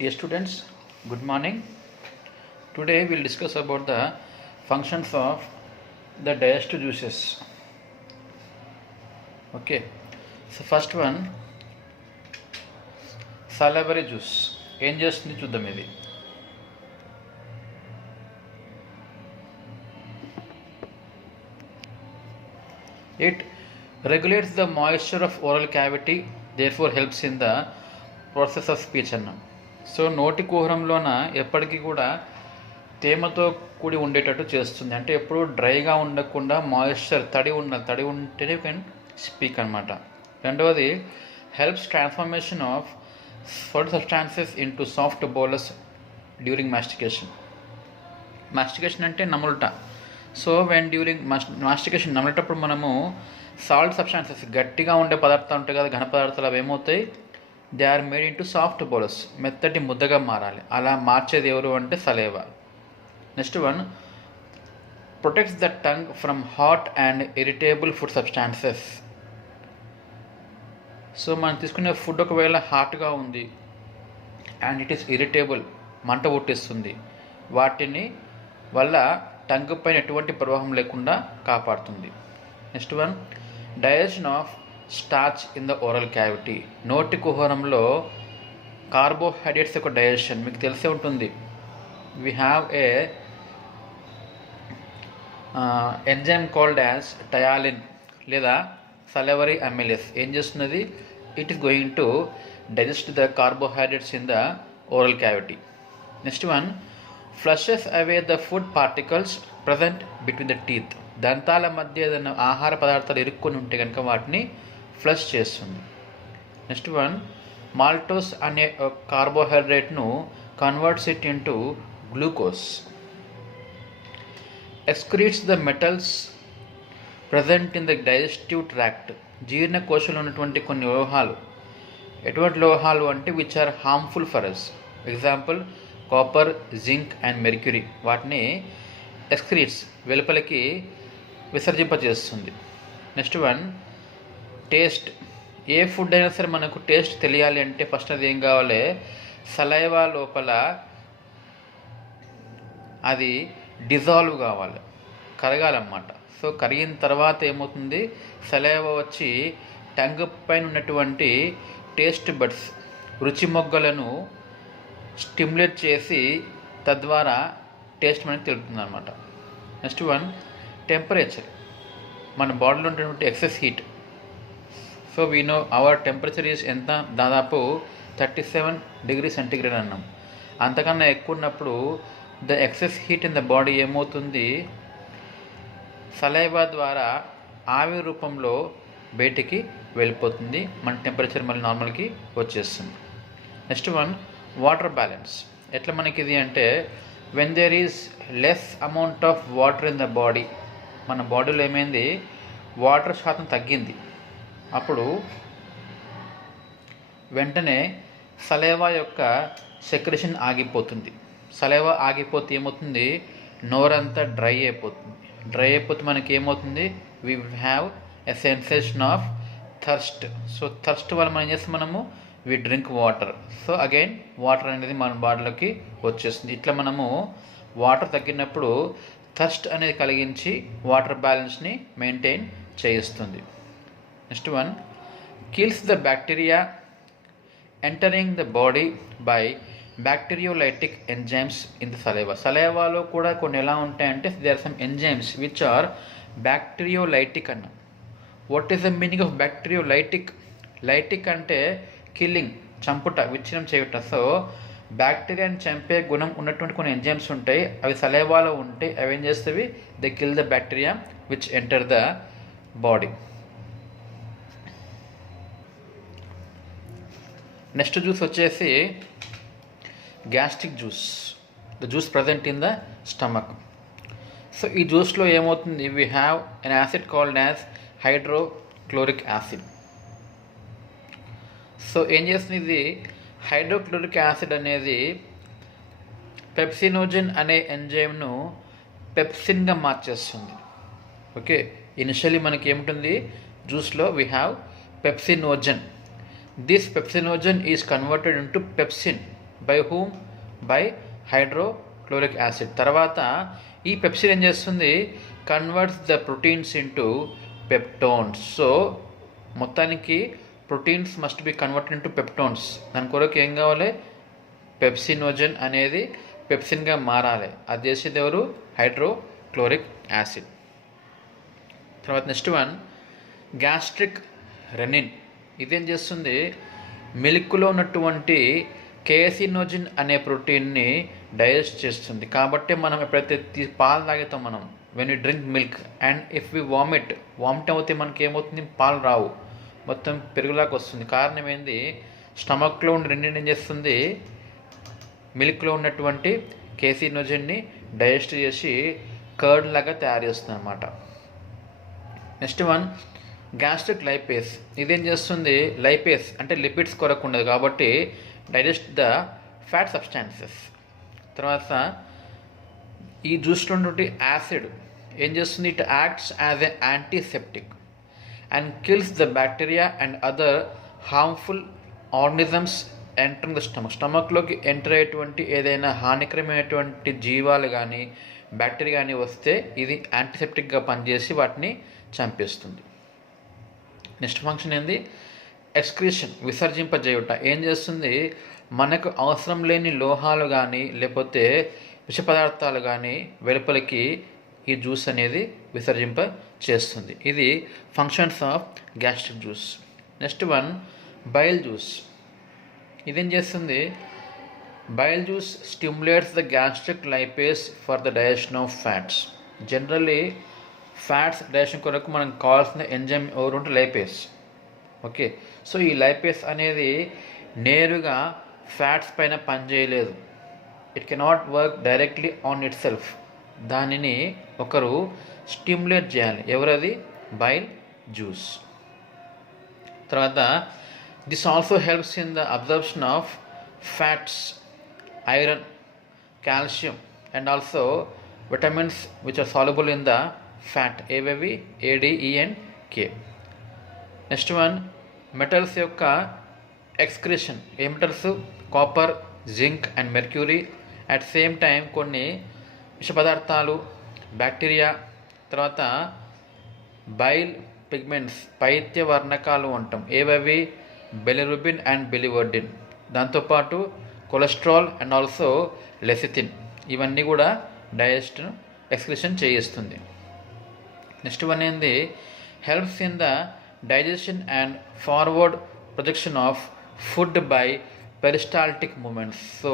Dear students, good morning. Today we'll discuss about the functions of the digestive juices. Okay, so first one, salivary juice. ఏం చేస్తుంది చూద్దాం ఇది. It regulates the moisture of oral cavity, therefore helps in the process of speech అన్నాం. So నోటి కుహరంలోన ఎప్పటికీ కూడా తేమతో కూడి ఉండేటట్టు చేస్తుంది. అంటే ఎప్పుడు డ్రైగా ఉండకుండా మాయిశ్చర్ తడి ఉంటేనే యూ కెన్ స్పీక్ అనమాట. రెండవది helps transformation of food substances into soft bolus during mastication. Mastication అంటే నములుట. సో వెన్ డ్యూరింగ్ మాస్టికేషన్ నమిలేటప్పుడు మనము సాల్ట్ సబ్స్టాన్సెస్ గట్టిగా ఉండే పదార్థాలు ఉంటాయి కదా, ఘన పదార్థాలు అవి ఏమవుతాయి, they are made into soft bolus, మెత్తటి ముద్దగా మారాలి. అలా మార్చేది ఎవరు అంటే saliva. Next one, protects the tongue from hot and irritable food substances. So మనం తీసుకునే ఫుడ్ ఒకవేళ హాట్గా ఉంది అండ్ ఇట్ ఈస్ ఇరిటేబుల్, మంట పుట్టిస్తుంది, వాటిని వల్ల టంగ్ పైన ఎటువంటి ప్రవాహం లేకుండా కాపాడుతుంది. Next one, digestion of starch in the oral cavity. నోటి కుహరంలో కార్బోహైడ్రేట్స్ యొక్క డైజెషన్ మీకు తెలిసే ఉంటుంది. We have a enzyme called as ptyalin లేదా సలైవరీ అమైలేస్. ఏం చేస్తున్నది, it is going to digest the carbohydrates in the oral cavity. Next one, flushes away the food particles present between the teeth. దంతాల మధ్య ఏదైనా ఆహార పదార్థాలు ఇరుక్కొని ఉంటే కనుక వాటిని ఫ్లష్ చేస్తుంది. నెక్స్ట్ వన్, మాల్టోస్ అనే కార్బోహైడ్రేట్ను converts it into glucose. Excretes the metals present in the digestive tract. జీర్ణకోశంలో ఉన్నటువంటి కొన్ని లోహాలు, ఎటువంటి లోహాలు అంటే which are harmful for us. Example copper, zinc and mercury. వాటిని ఎక్స్క్రీట్స్ వెలుపలికి విసర్జింపజేస్తుంది. Next one, taste. ఏ ఫుడ్ అయినా సరే మనకు టేస్ట్ తెలియాలి అంటే ఫస్ట్ అది ఏం కావాలి, సలైవా లోపల అది డిజాల్వ్ కావాలి, కరగాలన్నమాట. సో కరిగిన తర్వాత ఏమవుతుంది, సలైవా వచ్చి టంగ్ పైన ఉన్నటువంటి టేస్ట్ బడ్స్, రుచి మొగ్గలను స్టిమ్యులేట్ చేసి తద్వారా టేస్ట్ మనకి తెలుపుతుంది అనమాట. Next one, temperature. మన బాడీలో ఉన్నటువంటి excess heat. So we know our temperature is ఎంత, దాదాపు 37 degrees centigrade అన్నాం. అంతకన్నా ఎక్కువ ఉన్నప్పుడు the excess heat in the body ఏమవుతుంది, సలైవా ద్వారా ఆవిరి రూపంలో బయటికి వెళ్ళిపోతుంది, మన టెంపరేచర్ మళ్ళీ నార్మల్కి వచ్చేస్తుంది. Next one, water balance. ఎట్లా మనకి ఇది అంటే, when there is less amount of water in the body, మన బాడీలో ఏమైంది, వాటర్ శాతం తగ్గింది, అప్పుడు వెంటనే సలైవా యొక్క సెక్రెషన్ ఆగిపోతుంది. సలైవా ఆగిపోతే ఏమవుతుంది, నోరంతా డ్రై అయిపోతుంది. డ్రై అయిపోతే మనకి ఏమవుతుంది, we have a sensation of thirst. So thirst వల్ల మనం ఏం చేస్తాం, మనము we drink water. So again water అనేది మన బాడీలోకి వచ్చేస్తుంది. ఇట్లా మనము వాటర్ తగ్గినప్పుడు థర్స్ట్ అనేది కలిగించి వాటర్ బ్యాలెన్స్ని మెయింటైన్ చేయిస్తుంది. Next one, kills the bacteria entering the body by bacteriolytic enzymes in the saliva. సలైవాలో కూడా కొన్ని ఎలా ఉంటాయంటే they are some enzymes which are bacteriolytic అన్న. What is the meaning of bacteriolytic? Lytic అంటే కిల్లింగ్, చంపుట, విచ్ఛిన్నం చేయుట. సో బ్యాక్టీరియాని చంపే గుణం ఉన్నటువంటి కొన్ని ఎంజైమ్స్ ఉంటాయి, అవి సలైవాలో ఉంటాయి. అవి ఏం చేస్తాయి, they kill the bacteria which enter the body. Next juice వచ్చేసి gastric juice, the juice present in the stomach. So ఈ జ్యూస్లో ఏమవుతుంది, we have an acid called as hydrochloric acid. So ఏం చేస్తుంది ఇది, హైడ్రోక్లోరిక్ యాసిడ్ అనేది పెప్సినోజన్ అనే ఎంజైమ్ను పెప్సిన్గా మార్చేస్తుంది. ఓకే, ఇనిషియల్లీ మనకి ఏముంటుంది జ్యూస్లో, we have pepsinogen. This pepsinogen is converted into pepsin by whom, by hydrochloric acid. తర్వాత ఈ పెప్సిన్ ఏం చేస్తుంది, converts the proteins into peptones. So మొత్తానికి proteins must be converted into peptones. దాని కొరకు ఏం కావాలి, పెప్సినోజన్ అనేది పెప్సిన్గా మారాలి. అది చేసేది ఎవరు, హైడ్రోక్లోరిక్ యాసిడ్. తర్వాత నెక్స్ట్ వన్ గ్యాస్ట్రిక్ రెనిన్. ఇదేం చేస్తుంది, మిల్క్లో ఉన్నటువంటి కేసినోజిన్ అనే ప్రోటీన్ని డైజెస్ట్ చేస్తుంది. కాబట్టి మనం ఎప్పుడైతే పాలు తాగుతాం, మనం when you drink milk and if we vomit అవుతే మనకి ఏమవుతుంది, పాలు రావు, మొత్తం పెరుగులాగా వస్తుంది. కారణం ఏంది, స్టమక్లో ఉన్న రెండింటి ఏం చేస్తుంది, మిల్క్లో ఉన్నటువంటి కేసినోజిన్ని డైజెస్ట్ చేసి కర్డ్ లాగా తయారు చేస్తుంది అన్నమాట. Next one gastric lipase. ఇదేం చేస్తుంది, లైపేస్ అంటే లిపిడ్స్ కొరకు ఉండదు కాబట్టి డైజెస్ట్ ద ఫ్యాట్ సబ్స్టాన్సెస్. తర్వాత ఈ జ్యూస్లో ఉన్నటువంటి యాసిడ్ ఏం చేస్తుంది, it acts as a antiseptic and kills the bacteria and other harmful organisms entering the స్టమక్లోకి ఎంటర్ అయ్యేటువంటి ఏదైనా హానికరమైనటువంటి జీవాలు కానీ బ్యాక్టీరియా కానీ వస్తే ఇది యాంటీసెప్టిక్గా పనిచేసి వాటిని చంపేస్తుంది. నెక్స్ట్ ఫంక్షన్ ఏంది, ఎక్స్క్రీషన్, విసర్జింపజేయుట. ఏం చేస్తుంది, మనకు అవసరం లేని లోహాలు కానీ లేకపోతే విష పదార్థాలు కానీ వెలుపలికి ఈ జ్యూస్ అనేది విసర్జింప చేస్తుంది. ఇది functions of gastric juice. Next one bile juice. ఇదేం చేస్తుంది, bile juice stimulates the gastric lipase for the digestion of fats. Generally fats digestion కొరకు మనకు కావాల్సిన ఎంజైమ్ ఎవరు ఉంటే లైపేస్. ఓకే, సో ఈ లైపేస్ అనేది నేరుగా ఫ్యాట్స్ పైన పనిచేయలేదు. It cannot work directly on itself. దానిని ఒకరు స్టిమ్యులేట్ చేయాలి. ఎవరది, బైల్ జ్యూస్. తర్వాత this also helps in the absorption of fats, iron, calcium and also vitamins which are soluble in the fat. ఏవేవి, ADE and K. Next one metals యొక్క excretion. ఏ metals, copper, zinc and mercury. At same time కొన్ని విష పదార్థాలు, bacteria, తర్వాత bile pigments, పైత్య వర్ణకాలు అంటాం. ఏవవి, బిలిరుబిన్ అండ్ బిలివర్డిన్. దాంతోపాటు కొలెస్ట్రాల్ అండ్ ఆల్సో లెసిథిన్. ఇవన్నీ కూడా డైజెస్ట్ను ఎక్స్క్రీషన్ చేయిస్తుంది. నెక్స్ట్ వన్ ఏంది, helps in the digestion and forward projection of food by peristaltic movements. So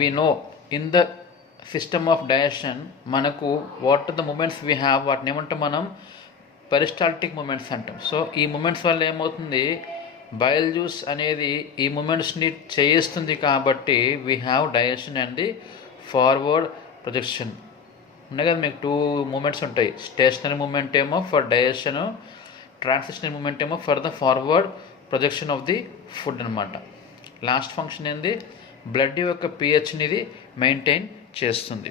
we know in the system of digestion మనకు what are the movements we have, వాటిని ఏమంటాం మనం, peristaltic movements అంటాం. So ఈ movements వల్ల ఏమవుతుంది, bile juice అనేది ఈ మూమెంట్స్ని చేయిస్తుంది. కాబట్టి we have digestion and the forward projection. ఉన్నాయి కదా, మీకు 2 మూమెంట్స్ ఉంటాయి. స్టేషనరీ మూమెంట్ ఏమో ఫర్ డైజెషన్, ట్రాన్సిషనరీ మూమెంట్ ఏమో for the forward projection of the food అనమాట. లాస్ట్ ఫంక్షన్ ఏంది, బ్లడ్ యొక్క pHని ఇది మెయింటైన్ చేస్తుంది.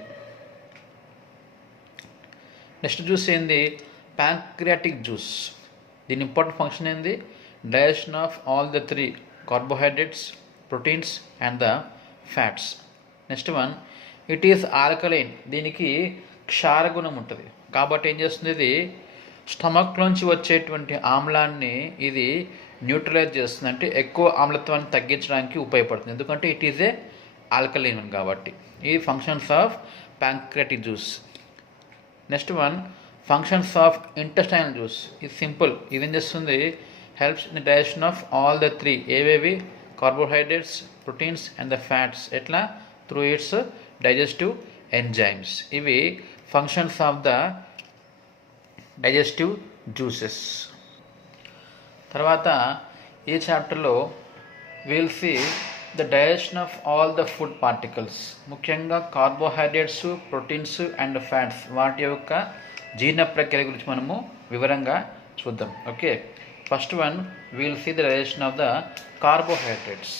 నెక్స్ట్ జ్యూస్ ఏంది, ప్యాంక్రియాటిక్ జ్యూస్. దీని ఇంపార్టెంట్ ఫంక్షన్ ఏంది, digestion of all the 3 carbohydrates, proteins and the fats. Next one it is alkaline. దీనికి క్షారగుణం ఉంటుంది కాబట్టి ఏం చేస్తుంది, ఇది స్టమక్లోంచి వచ్చేటువంటి ఆమ్లాన్ని ఇది న్యూట్రలైజ్ చేస్తుంది. అంటే ఎక్కువ ఆమ్లత్వాన్ని తగ్గించడానికి ఉపయోగపడుతుంది, ఎందుకంటే ఇట్ ఈజ్ ఏ ఆల్కలైన్ కాబట్టి. ఈ functions of pancreatic juice. Next one functions of intestinal juice. ఇది సింపుల్. ఇదేం చేస్తుంది, helps in the digestion of all the 3 ఏవేవి, carbohydrates, proteins and the fats. ఎట్లా, త్రూ ఇట్స్ డైజెస్టివ్ ఎంజైమ్స్. ఇవి functions of the digestive juices. తర్వాత ఈ చాప్టర్లో will see the digestion of all the food particles. ముఖ్యంగా carbohydrates, proteins and fats, వాటి యొక్క జీర్ణ ప్రక్రియ గురించి మనము వివరంగా చూద్దాం. Okay, first one will see the digestion of the carbohydrates.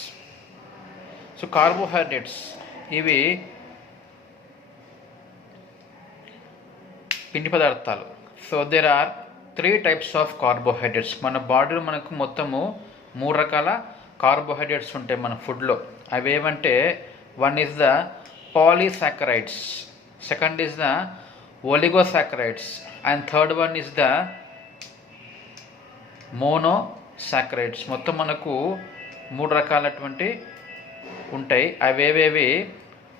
So carbohydrates ఇవి పిండి పదార్థాలు. So there are 3 types of carbohydrates. మన బాడీలో మనకు మొత్తము 3 రకాల కార్బోహైడ్రేట్స్ ఉంటాయి మన ఫుడ్లో. అవి ఏమంటే one is the polysaccharides, second is the oligosaccharides and third one is the monosaccharides. మొత్తం మనకు 3 రకాలటువంటి ఉంటాయి. అవేవేవి,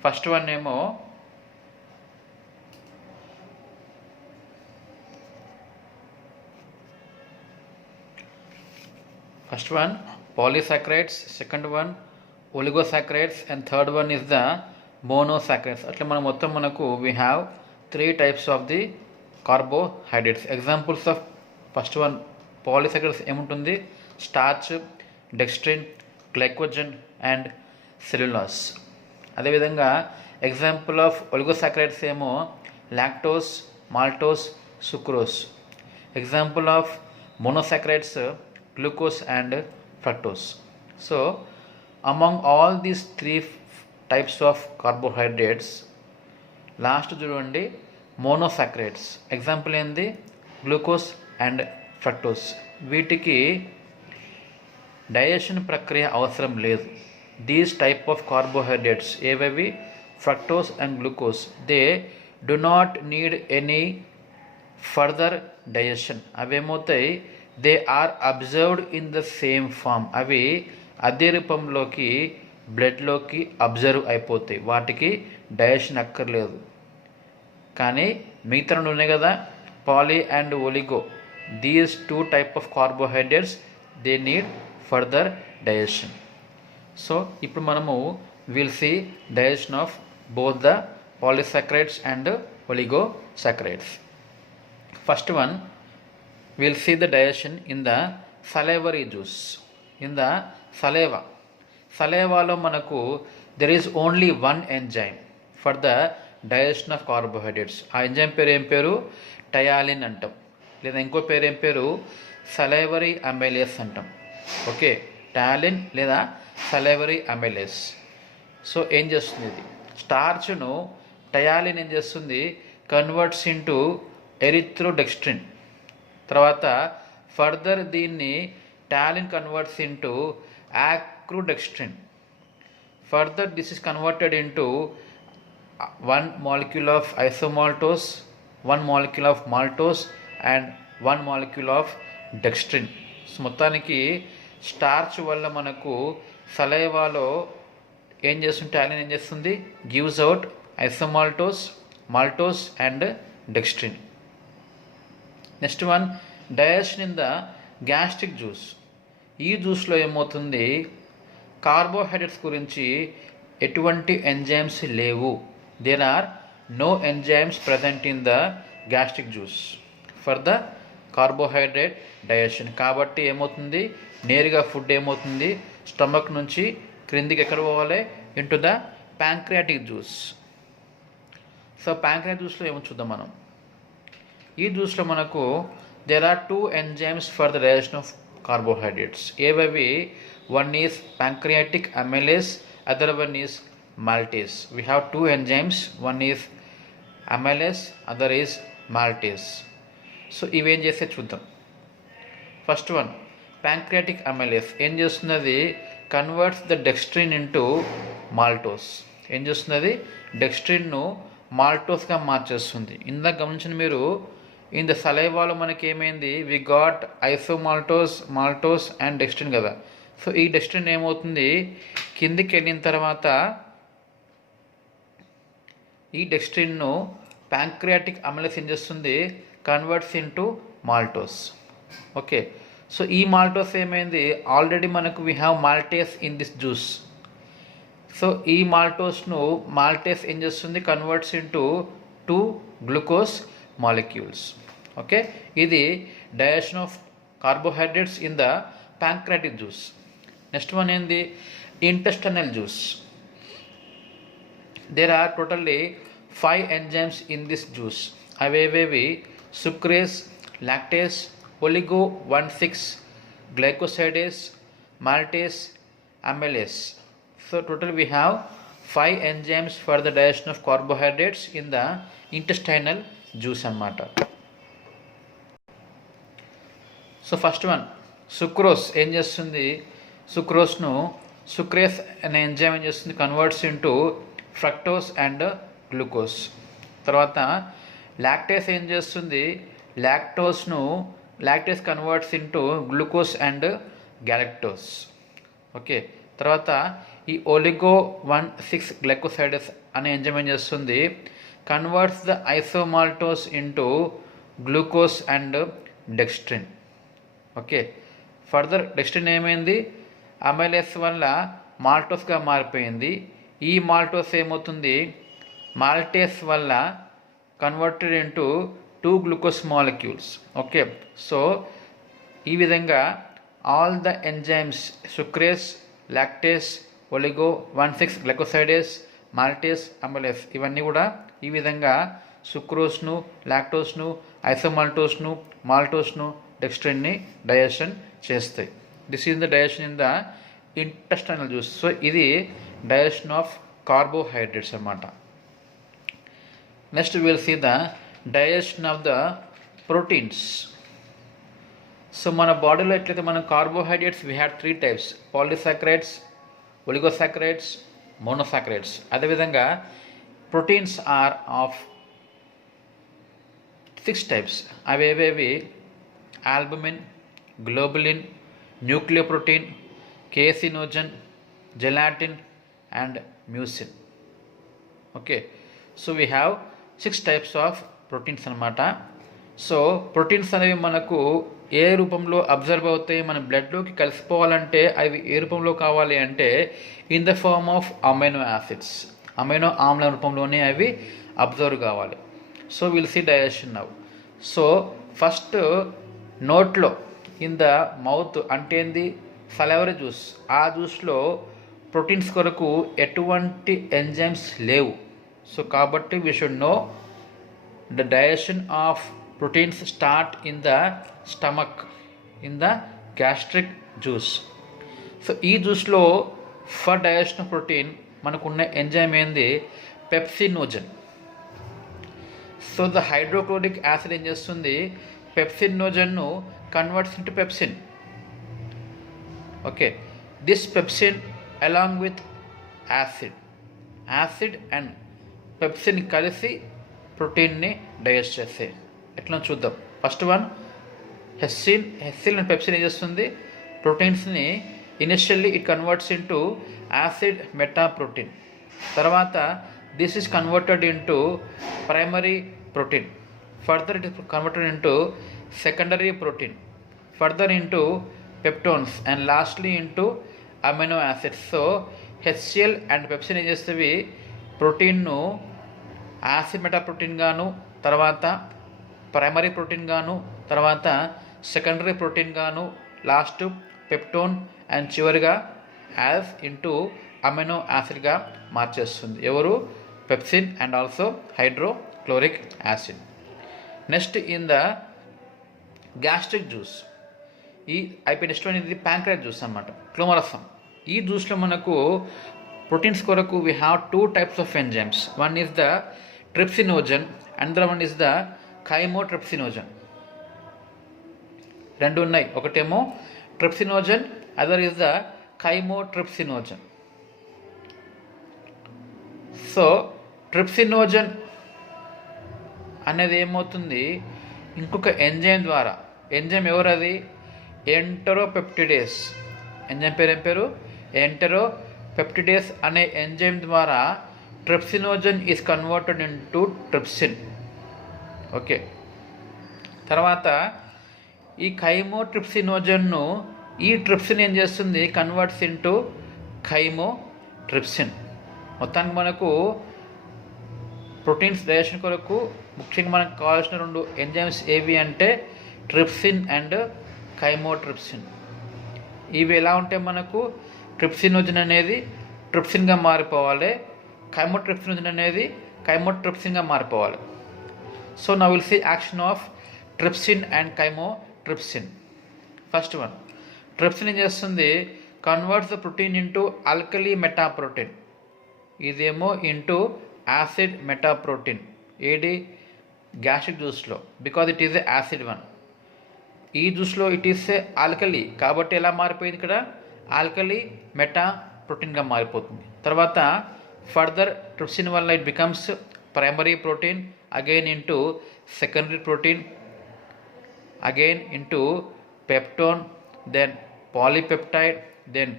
ఫస్ట్ వన్ ఏమో first one polysaccharides, second one oligosaccharides and third one is the monosaccharides. అట్లా మనం మొత్తం మనకు we have 3 types of the carbohydrates. Examples of first one polysaccharides ఏముంటుంది? Starch, dextrin, glycogen and cellulose. అదేవిధంగా ఎగ్జాంపుల్ ఆఫ్ ఒలిగోసాకరైడ్స్ ఏమో lactose, maltose, sucrose. Example of monosaccharides glucose and fructose. So among all these 3 types of carbohydrates, last చూడండి monosaccharides. Example ఏంది? Glucose and fructose. వీటికి digestion ప్రక్రియ అవసరం లేదు. These type of carbohydrates ఏవేవి? Fructose and glucose, they do not need any further digestion. అవేమవుతాయి? They are absorbed in the same form. అవి అదే రూపంలోకి బ్లడ్లోకి అబ్జర్వ్ అయిపోతాయి, వాటికి డైజెషన్ అక్కర్లేదు. కానీ మిగతా 2 ఉన్నాయి కదా, poly and oligo, these 2 type of carbohydrates they need further digestion. So ఇప్పుడు మనము will see digestion of both the polysaccharides and oligosaccharides. First one, we'll see the digestion in the salivary juice. In the saliva lo manaku there is only one enzyme for the digestion of carbohydrates. ఆ enzyme పేరు ఏం పేరు? Ptyalin అంటాం, లేదా ఇంకో పేరు ఏం పేరు? సలైవరీ అమైలేస్ అంటాం. ఓకే, టయాలిన్ లేదా సలైవరీ అమైలేస్. సో ఏం చేస్తుంది? ఇది స్టార్చ్ను టయాలిన్ ఏం చేస్తుంది? Converts into erythrodextrin. తర్వాత ఫర్దర్ దీన్ని ptyalin converts into achrodextrin. Further this is converted into 1 molecule of isomaltose, 1 molecule of maltose and 1 molecule of dextrin. So మొత్తానికి స్టార్చ్ వల్ల మనకు సలైవాలో ఏం చేస్తుంది? టాలిన్ ఏం చేస్తుంది? Gives out isomaltose, maltose and dextrin. Next one, digestion in the gastric juice. ఈ జ్యూస్లో ఏమవుతుంది? కార్బోహైడ్రేట్స్ గురించి ఎటువంటి ఎంజైమ్స్ లేవు. There are no enzymes present in the gastric juice for the carbohydrate digestion. కాబట్టి ఏమవుతుంది? నేరుగా ఫుడ్ ఏమవుతుంది? స్టమక్ నుంచి క్రిందికి ఎక్కడ పోవాలి? Into the pancreatic juice. So pancreatic జ్యూస్లో ఏమో చూద్దాం మనం. ఈ జ్యూస్లో మనకు there are 2 enzymes for the digestion of carbohydrates. ఏవవి? One is pancreatic amylase, other one is maltase. We have 2 enzymes, one is amylase, other is maltase. So ఇవేం చేస్తే చూద్దాం. ఫస్ట్ వన్, ప్యాంక్రియాటిక్ అమైలేస్ ఏం చేస్తున్నది? Converts the dextrin into maltose. ఏం చేస్తున్నది? డెక్స్ట్రిన్ను మాల్టోస్గా మార్చేస్తుంది. ఇందాక గమనించిన మీరు, ఇన్ ద సలైవాలో మనకి ఏమైంది? We got isomaltose, maltose and dextrin కదా. సో ఈ డెక్స్ట్రిన్ ఏమవుతుంది? కిందికి వెళ్ళిన తర్వాత ఈ డెక్స్ట్రిన్ను ప్యాంక్రియాటిక్ అమైలేస్ ఏం చేస్తుంది? Converts into maltose. Okay, so ఈ మాల్టోస్ ఏమైంది? ఆల్రెడీ మనకు we have maltase in this juice. So ఈ మాల్టోస్ను మాల్టేస్ ఏం చేస్తుంది? Converts into 2 glucose molecules. Okay, ఇది digestion of carbohydrates in the pancreatic juice. Next one ఏంది? Intestinal juice. There are totally 5 enzymes in this juice. అవేవేవి? Sucrase, lactase, oligo 1,6, glycosidase, maltase, amylase. So total we have 5 enzymes for the digestion of carbohydrates in the intestinal juice annamata. So first one, sucrose ఏం చేస్తుంది? సుక్రోస్ను సుక్రేస్ అనే enzyme ఏం చేస్తుంది, converts into fructose and glucose. తర్వాత lactase ఏం చేస్తుంది, lactase converts into glucose and galactose. Okay. తర్వాత ఈ ఒలిగో 1,6 గ్లైకోసైడస్ అనే ఎంజైమ్ ఏం చేస్తుంది, converts the isomaltose into glucose and dextrin. Okay. Further dextrin ఏమైంది, అమైలేస్ వల్ల మాల్టోస్గా మారిపోయింది. ఈ మాల్టోస్ ఏమవుతుంది, మాల్టేస్ వల్ల converted into 2 glucose molecules. Okay. So ఈ విధంగా all the enzymes sucrase, lactase, oligo 1,6 glycosidase, maltase, amylase ఇవన్నీ కూడా ఈ విధంగా సుక్రోస్ను, లాక్టోస్ను, ఐసోమాల్టోస్ను, మాల్టోస్ను, డెక్స్ట్రిన్ని డైజెషన్ చేస్తాయి. This is the digestion in the intestinal juice. So ఇది డైజెషన్ ఆఫ్ కార్బోహైడ్రేట్స్ అన్నమాట. Next will see the digestion of the proteins. So మన బాడీలో ఎట్లయితే మనం carbohydrates we had 3 types, polysaccharides, oligosaccharides, monosaccharides. అదేవిధంగా ప్రోటీన్స్ ఆర్ ఆఫ్ 6 టైప్స్. అవేవేవి albumin, globulin, nucleoprotein, caseinogen, gelatin and mucin. Okay. So we have 6 types of proteins అనమాట. So proteins అనేవి మనకు ఏ రూపంలో అబ్జర్వ్ అవుతాయి, మన బ్లడ్లోకి కలిసిపోవాలంటే అవి ఏ రూపంలో కావాలి అంటే in the form of amino acids, amino ఆమ్ల రూపంలోనే అవి అబ్జర్వ్ కావాలి. So will see digestion now. So first నోట్లో ఇన్ ద మౌత్ అంటే ఏంది, సలైవరీ జ్యూస్. ఆ జ్యూస్లో ప్రోటీన్స్ కొరకు ఎటువంటి ఎంజైమ్స్ లేవు. సో కాబట్టి we should know the digestion of proteins start in the stomach, in the gastric juice. So ఈ జ్యూస్లో ఫర్ డైజెషన్ ఆఫ్ ప్రోటీన్ మనకున్న ఎంజైమ్ ఏంది, pepsinogen. So the hydrochloric acid ఏం చేస్తుంది, పెప్సినోజన్ను converts into pepsin. Okay. This pepsin along with acid and pepsin కలిసి ప్రోటీన్ని digest చేస్తాయి. ఎట్లా చూద్దాం. ఫస్ట్ వన్ హెస్సిన్ అండ్ పెప్సిన్ ఏం చేస్తుంది, ప్రోటీన్స్ని initially it converts into acid metaprotein. తర్వాత this is converted into primary protein. Further it is converted into secondary protein, further into peptones and lastly into amino acids. So HCl and pepsin ఏం చేస్తవి, ప్రోటీన్ను acid మెటాప్రోటీన్ గాను, తర్వాత primary protein గాను, తర్వాత secondary protein గాను, last peptone and చివరిగా as into amino యాసిడ్గా మార్చేస్తుంది. ఎవరు, pepsin and also hydrochloric acid. Next in the gastric juice, ఈ అయిపోయి నెక్స్ట్ ఇది ప్యాంక్రియాస్ జ్యూస్ అన్నమాట, క్లోమరసం. ఈ జ్యూస్లో మనకు ప్రోటీన్స్ కొరకు we have 2 types of enzymes. One is the trypsinogen, other one is the chymotrypsinogen. 2 ఉన్నాయి, ఒకటేమో trypsinogen, other is the chymotrypsinogen. So trypsinogen అనేది ఏమవుతుంది, ఇంకొక ఎంజైమ్ ద్వారా, ఎంజైమ్ ఎవరు అది, ఎంటరోపెప్టిడేస్. ఎంజైమ్ పేరు ఏం పేరు, ఎంటరోపెప్టిడేస్ అనే ఎంజైమ్ ద్వారా trypsinogen is converted into trypsin. Okay. తర్వాత ఈ ఖైమోట్రిప్సినోజన్ను ఈ ట్రిప్సిన్ ఏం చేస్తుంది, కన్వర్ట్స్ ఇంటూ ఖైమోట్రిప్సిన్. మొత్తానికి మనకు ప్రోటీన్స్ డైజెషన్ కొరకు ముఖ్యంగా మనకు కావాల్సిన 2 ఎంజైమ్స్ ఏవి అంటే ట్రిప్సిన్ అండ్ ఖైమోట్రిప్సిన్. ఇవి ఎలా ఉంటే మనకు ట్రిప్సినోజన్ అనేది ట్రిప్సిన్గా మారిపోవాలి, ఖైమోట్రిప్సినోజన్ అనేది ఖైమోట్రిప్సిన్గా మారిపోవాలి. So now will see action of trypsin and chymotrypsin. First one, trypsin ఏం చేస్తుంది, converts the protein into alkali metaprotein. ఇదేమో ఇంటూ యాసిడ్ మెటాప్రోటీన్. ఏది, గ్యాస్ట్రిక్ జ్యూస్లో, because it is acid one. ఈ జ్యూస్లో ఇట్ ఈస్ ఆల్కలీ కాబట్టి ఎలా మారిపోయింది, ఇక్కడ ఆల్కలీ మెటా ప్రోటీన్గా మారిపోతుంది. తర్వాత ఫర్దర్ ట్రిప్సిన్ వల్ల it becomes primary protein, again into secondary protein, again into peptone, then polypeptide, then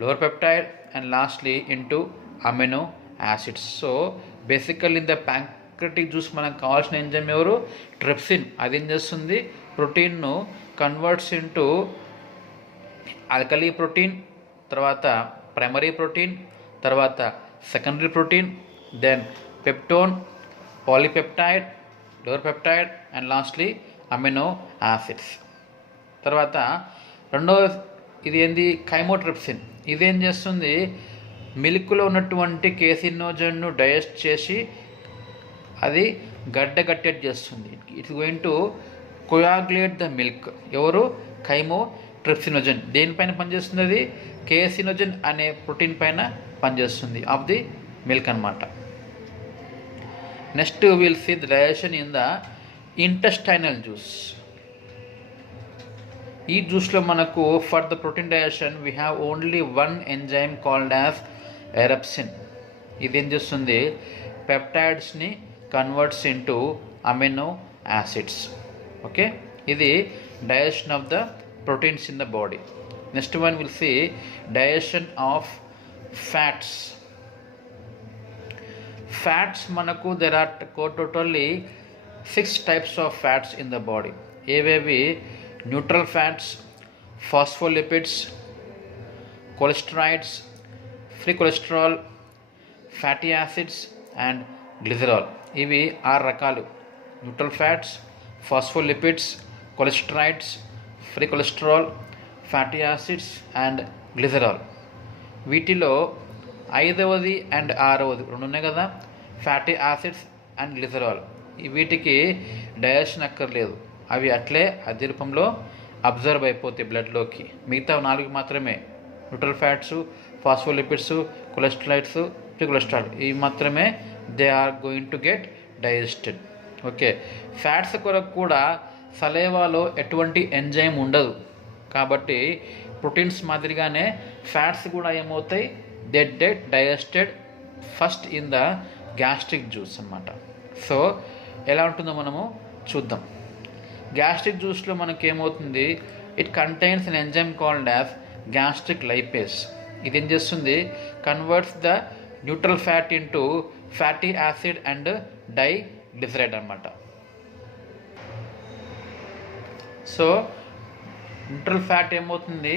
lower peptide, and lastly into amino acids. So basically in the pancreatic juice మనకు కావాల్సిన enzyme ఎవరు? Trypsin. అది ఏం చేస్తుంది? ప్రోటీన్ను converts into alkali protein, తర్వాత primary protein, తర్వాత secondary protein, then peptone, polypeptide, lower peptide, and lastly amino acids. తర్వాత రెండవ ఇది ఏంది? కైమోట్రిప్సిన్. ఇదేం చేస్తుంది? మిల్క్లో ఉన్నటువంటి కేసినోజన్ను డైజెస్ట్ చేసి అది గడ్డగట్టేట్ చేస్తుంది. It's going to coagulate the milk. ఎవరు? కైమోట్రిప్సినోజన్. దేనిపైన పనిచేస్తుంది? అది కేసినోజన్ అనే ప్రోటీన్ పైన పనిచేస్తుంది ఆఫ్ ది మిల్క్ అన్నమాట. Next will see the digestion in the intestinal juice. ఈ జ్యూస్లో మనకు for the protein digestion we have only one enzyme called as erepsin. ఇది ఏం చేస్తుంది? పెప్టైడ్స్ని converts into amino acids. Okay, ఇది digestion of the proteins in the body. Next one will see digestion of fats. Fats మనకు there are totally 6 types of fats in the body. ఏవేవి? Neutral fats, phospholipids, cholesteroids, free cholesterol, fatty acids and glycerol. ఇవి 6 రకాలు. Neutral fats, phospholipids, cholesteroids, free cholesterol, fatty acids and glycerol. వీటిలో 5వది అండ్ 6వది 2 ఉన్నాయి కదా, ఫ్యాటీ యాసిడ్స్ అండ్ గ్లిజరాల్. వీటికి డైజెషన్ అక్కర్లేదు, అవి అట్లే అదే రూపంలో అబ్జర్వ్ అయిపోతాయి బ్లడ్లోకి. మిగతా 4 మాత్రమే, neutral fats, phospholipids, cholesteroids, free cholesterol, ఇవి మాత్రమే they are going to get digested. Okay, fats కొరకు కూడా సలేవాలో ఎటువంటి ఎంజైమ్ ఉండదు కాబట్టి ప్రోటీన్స్ మాదిరిగానే ఫ్యాట్స్ కూడా ఏమవుతాయి? They get digested first in the gastric juice అన్నమాట. సో ఎలా ఉంటుందో మనము చూద్దాం. గ్యాస్ట్రిక్ జ్యూస్లో మనకి ఏమవుతుంది? It contains an enzyme called as gastric lipase. ఇది ఏం చేస్తుంది? Converts the neutral fat into fatty acid and diglyceride అన్నమాట. సో న్యూట్రల్ ఫ్యాట్ ఏమవుతుంది?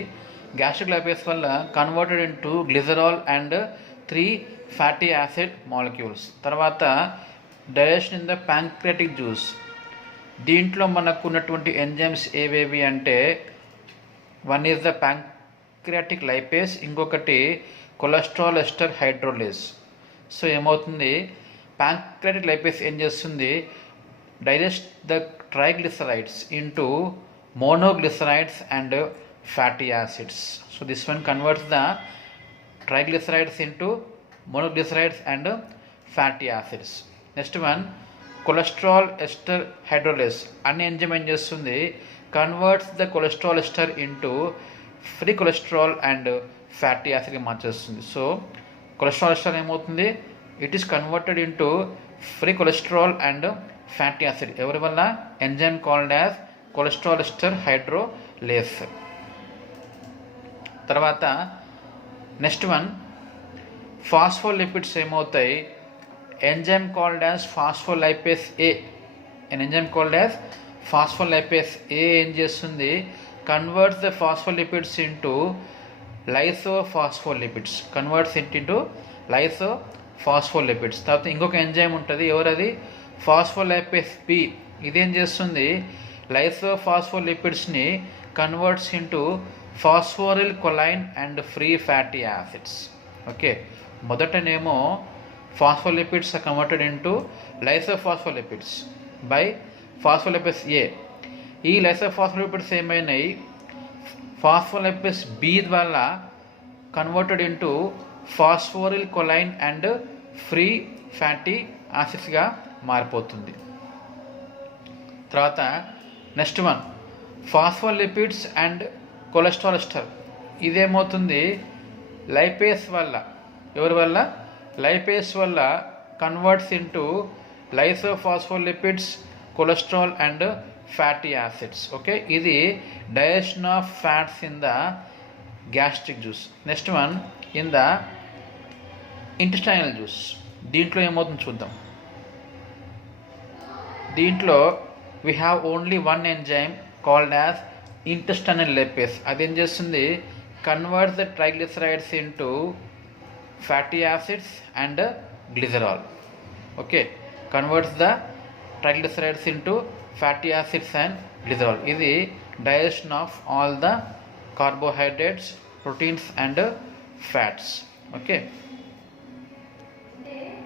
గ్యాస్ట్రిక్ లైపేస్ వల్ల converted into glycerol and 3 fatty acid molecules. తర్వాత digestion in the pancreatic juice. దీంట్లో మనకు ఉన్నటువంటి ఎంజైమ్స్ ఏవేవి అంటే, one is the pancreatic lipase, ఇంకొకటి కొలెస్ట్రాల్ ఎస్టర్ హైడ్రోలేస్. సో ఏమవుతుంది? ప్యాంక్రియాటిక్ లైపేస్ ఏం చేస్తుంది? Digest the triglycerides into monoglycerides and fatty acids. So this one converts the triglycerides into monoglycerides and fatty acids. Next one, cholesterol ester hydrolase. Anni enzyme em chestundi? Converts the cholesterol ester into free cholesterol and fatty acid ga marchestundi. So cholesterol ester em avutundi? It is converted into free cholesterol and fatty acid. Evari valla? Enzyme called as cholesterol ester hydrolase. తర్వాత next one phospholipids ఏమవుతాయి? Enzyme called as phospholipase A. An enzyme called as phospholipase A ఏం చేస్తుంది? Converts the phospholipids into lysophospholipids. Converts into lysophospholipids. తర్వాత ఇంకొక enzyme ఉంటుంది, ఎవరది? Phospholipase B. ఇదేం చేస్తుంది? లైసోఫాస్ఫోలిపిడ్స్ని converts into phosphoryl choline and free fatty acids. Okay, మొదటనేమో phospholipids are converted into lysophospholipids by phospholipids A. ఈ లైసోఫాస్ఫోలిపిడ్స్ ఏమైనాయి? ఫాస్ఫోలిపిడ్స్ బి ద్వారా converted into phosphoryl choline and free fatty యాసిడ్స్గా మారిపోతుంది. తర్వాత next one, phospholipids and cholesterol ester. ఇదేమవుతుంది lipase వల్ల, ఎవరి వల్ల? లైపేస్ వల్ల converts into lysophospholipids, cholesterol and fatty acids. Okay, ఇది digestion of fats in the gastric juice. Next one in the intestinal juice. దీంట్లో ఏమవుతుంది చూద్దాం. దీంట్లో we have only one enzyme called as intestinal lipase. అదేం చేస్తుంది? Converts the triglycerides into fatty acids and glycerol. Okay, converts the triglycerides into fatty acids and glycerol. ఇది digestion of all the carbohydrates, proteins and fats. Okay.